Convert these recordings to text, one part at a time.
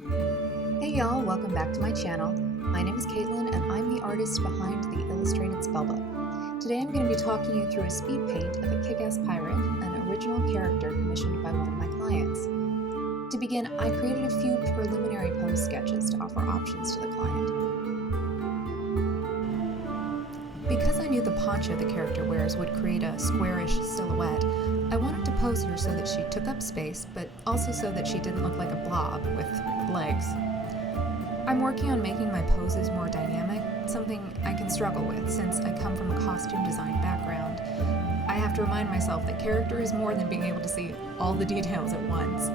Hey y'all, welcome back to my channel. My name is Caitlin and I'm the artist behind the illustrated spellbook. Today I'm going to be talking you through a speed paint of a kick-ass pirate, an original character commissioned by one of my clients. To begin, I created a few preliminary pose sketches to offer options to the client. Because I knew the poncho the character wears would create a squarish silhouette, I wanted to pose her so that she took up space, but also so that she didn't look like a blob with legs. I'm working on making my poses more dynamic, something I can struggle with since I come from a costume design background. I have to remind myself that character is more than being able to see all the details at once.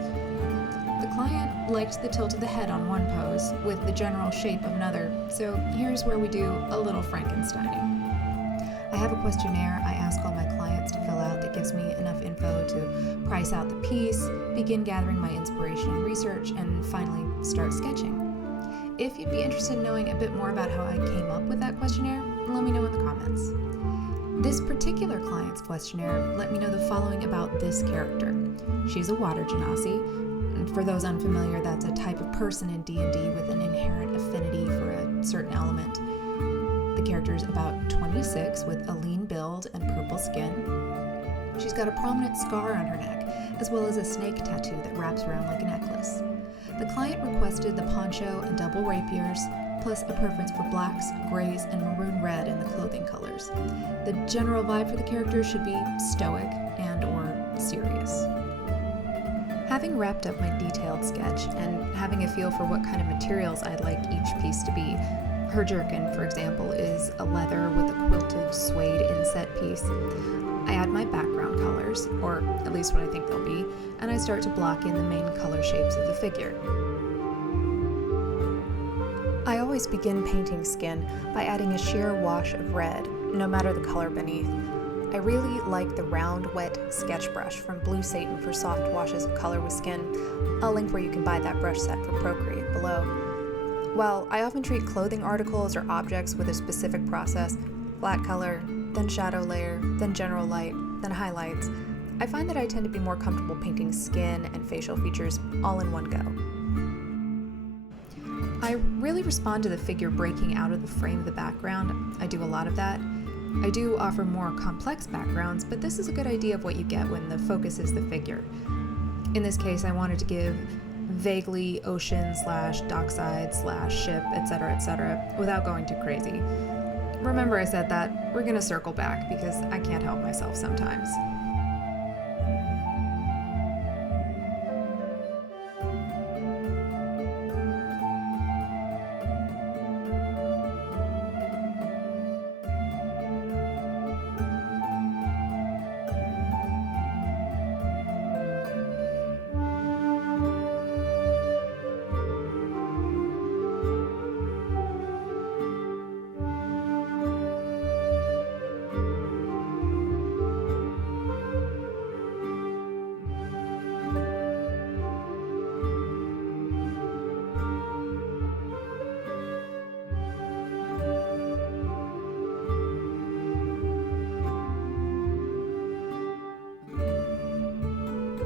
The client liked the tilt of the head on one pose with the general shape of another, so here's where we do a little Frankensteining. I have a questionnaire I ask all my clients to fill out that gives me enough info to price out the piece, begin gathering my inspiration and research, and finally start sketching. If you'd be interested in knowing a bit more about how I came up with that questionnaire, let me know in the comments. This particular client's questionnaire let me know the following about this character. She's a water genasi. For those unfamiliar, that's a type of person in D&D with an inherent affinity for a certain element. The character is about 26 with a lean build and purple skin. She's got a prominent scar on her neck, as well as a snake tattoo that wraps around like a necklace. The client requested the poncho and double rapiers, plus a preference for blacks, grays, and maroon red in the clothing colors. The general vibe for the character should be stoic and/or serious. Having wrapped up my detailed sketch and having a feel for what kind of materials I'd like each piece to be, her jerkin, for example, is a leather with a quilted suede inset piece. I add my background colors, or at least what I think they'll be, and I start to block in the main color shapes of the figure. I always begin painting skin by adding a sheer wash of red, no matter the color beneath. I really like the round, wet sketch brush from Blue Satan for soft washes of color with skin. I'll link where you can buy that brush set for Procreate below. While I often treat clothing articles or objects with a specific process, flat color, then shadow layer, then general light, then highlights, I find that I tend to be more comfortable painting skin and facial features all in one go. I really respond to the figure breaking out of the frame of the background. I do a lot of that. I do offer more complex backgrounds, but this is a good idea of what you get when the focus is the figure. In this case, I wanted to give vaguely ocean/dockside/ship, etc., without going too crazy. Remember I said that, we're gonna circle back because I can't help myself sometimes.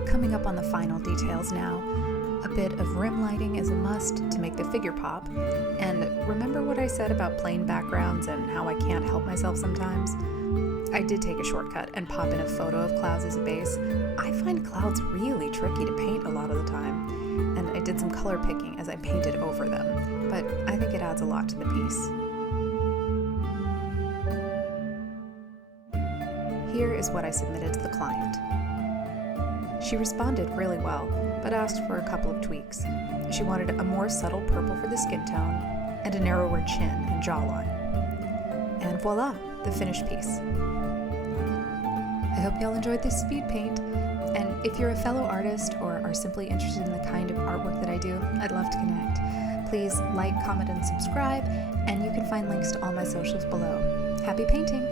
Coming up on the final details now. A bit of rim lighting is a must to make the figure pop. And remember what I said about plain backgrounds and how I can't help myself sometimes? I did take a shortcut and pop in a photo of clouds as a base. I find clouds really tricky to paint a lot of the time, and I did some color picking as I painted over them, but I think it adds a lot to the piece. Here is what I submitted to the client. She responded really well, but asked for a couple of tweaks. She wanted a more subtle purple for the skin tone, and a narrower chin and jawline. And voila, the finished piece. I hope y'all enjoyed this speed paint, and if you're a fellow artist or are simply interested in the kind of artwork that I do, I'd love to connect. Please like, comment, and subscribe, and you can find links to all my socials below. Happy painting!